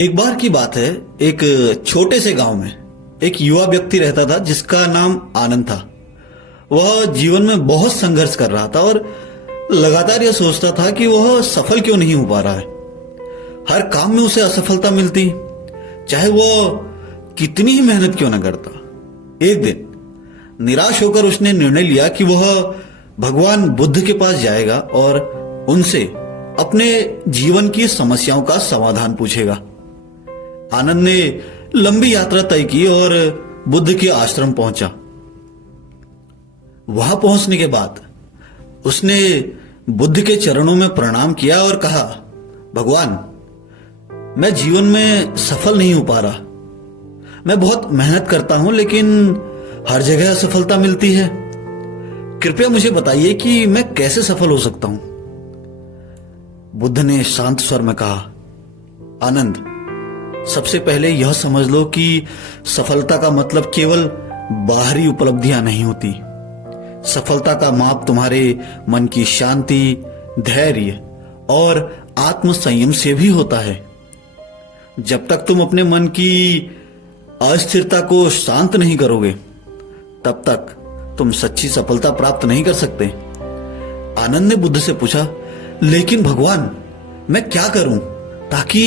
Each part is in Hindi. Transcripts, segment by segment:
एक बार की बात है, एक छोटे से गांव में एक युवा व्यक्ति रहता था जिसका नाम आनंद था। वह जीवन में बहुत संघर्ष कर रहा था और लगातार यह सोचता था कि वह सफल क्यों नहीं हो पा रहा है। हर काम में उसे असफलता मिलती, चाहे वह कितनी ही मेहनत क्यों न करता। एक दिन निराश होकर उसने निर्णय लिया कि वह भगवान बुद्ध के पास जाएगा और उनसे अपने जीवन की समस्याओं का समाधान पूछेगा। आनंद ने लंबी यात्रा तय की और बुद्ध के आश्रम पहुंचा। वहां पहुंचने के बाद उसने बुद्ध के चरणों में प्रणाम किया और कहा, भगवान, मैं जीवन में सफल नहीं हो पा रहा। मैं बहुत मेहनत करता हूं लेकिन हर जगह असफलता मिलती है। कृपया मुझे बताइए कि मैं कैसे सफल हो सकता हूं। बुद्ध ने शांत स्वर में कहा, आनंद, सबसे पहले यह समझ लो कि सफलता का मतलब केवल बाहरी उपलब्धियां नहीं होती। सफलता का माप तुम्हारे मन की शांति, धैर्य और आत्म संयम से भी होता है। जब तक तुम अपने मन की अस्थिरता को शांत नहीं करोगे, तब तक तुम सच्ची सफलता प्राप्त नहीं कर सकते। आनंद ने बुद्ध से पूछा, लेकिन भगवान, मैं क्या करूं ताकि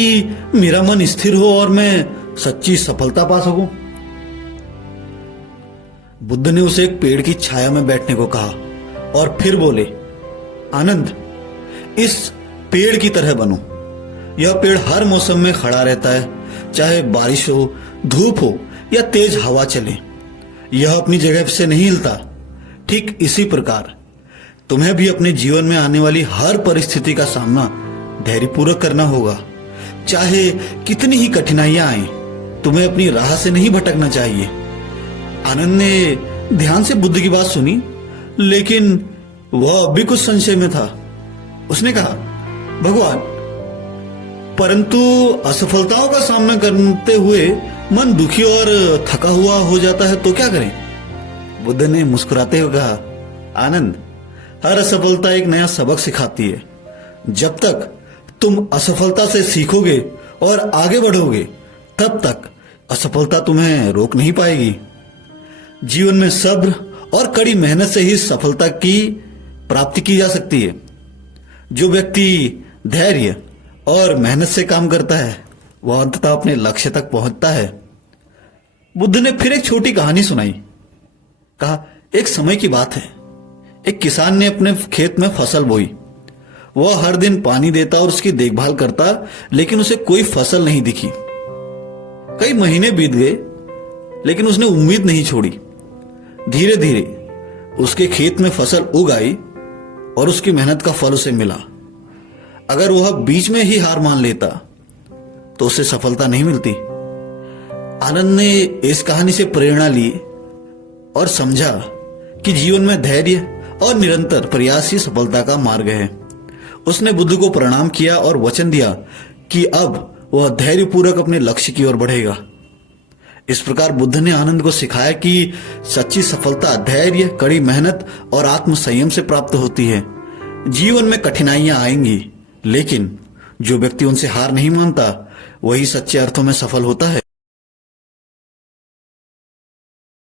मेरा मन स्थिर हो और मैं सच्ची सफलता पा सकूं? बुद्ध ने उसे एक पेड़ की छाया में बैठने को कहा और फिर बोले, आनंद, इस पेड़ की तरह बनो। यह पेड़ हर मौसम में खड़ा रहता है, चाहे बारिश हो, धूप हो या तेज हवा चले। यह अपनी जगह से नहीं हिलता। ठीक इसी प्रकार तुम्हें भी अपने जीवन में आने वाली हर परिस्थिति का सामना धैर्यपूर्वक करना होगा। चाहे कितनी ही कठिनाइयां आए, तुम्हें अपनी राह से नहीं भटकना चाहिए। आनंद ने ध्यान से बुद्ध की बात सुनी, लेकिन वह अब भी कुछ संशय में था। उसने कहा, भगवान, परंतु असफलताओं का सामना करते हुए मन दुखी और थका हुआ हो जाता है, तो क्या करें? बुद्ध ने मुस्कुराते हुए कहा, आनंद, हर असफलता एक नया सबक सिखाती है। जब तक तुम असफलता से सीखोगे और आगे बढ़ोगे, तब तक असफलता तुम्हें रोक नहीं पाएगी। जीवन में सब्र और कड़ी मेहनत से ही सफलता की प्राप्ति की जा सकती है। जो व्यक्ति धैर्य और मेहनत से काम करता है, वह अंततः अपने लक्ष्य तक पहुंचता है। बुद्ध ने फिर एक छोटी कहानी सुनाई। कहा, एक समय की बात है, एक किसान ने अपने खेत में फसल बोई। वह हर दिन पानी देता और उसकी देखभाल करता, लेकिन उसे कोई फसल नहीं दिखी। कई महीने बीत गए, लेकिन उसने उम्मीद नहीं छोड़ी। धीरे धीरे उसके खेत में फसल उग आई और उसकी मेहनत का फल उसे मिला। अगर वह बीच में ही हार मान लेता तो उसे सफलता नहीं मिलती। आनंद ने इस कहानी से प्रेरणा ली और समझा कि जीवन में धैर्य और निरंतर प्रयास ही सफलता का मार्ग है। उसने बुद्ध को प्रणाम किया और वचन दिया कि अब वह धैर्यपूर्वक अपने लक्ष्य की ओर बढ़ेगा। इस प्रकार बुद्ध ने आनंद को सिखाया कि सच्ची सफलता धैर्य, कड़ी मेहनत और आत्म संयम से प्राप्त होती है। जीवन में कठिनाइयां आएंगी, लेकिन जो व्यक्ति उनसे हार नहीं मानता, वही सच्चे अर्थों में सफल होता है।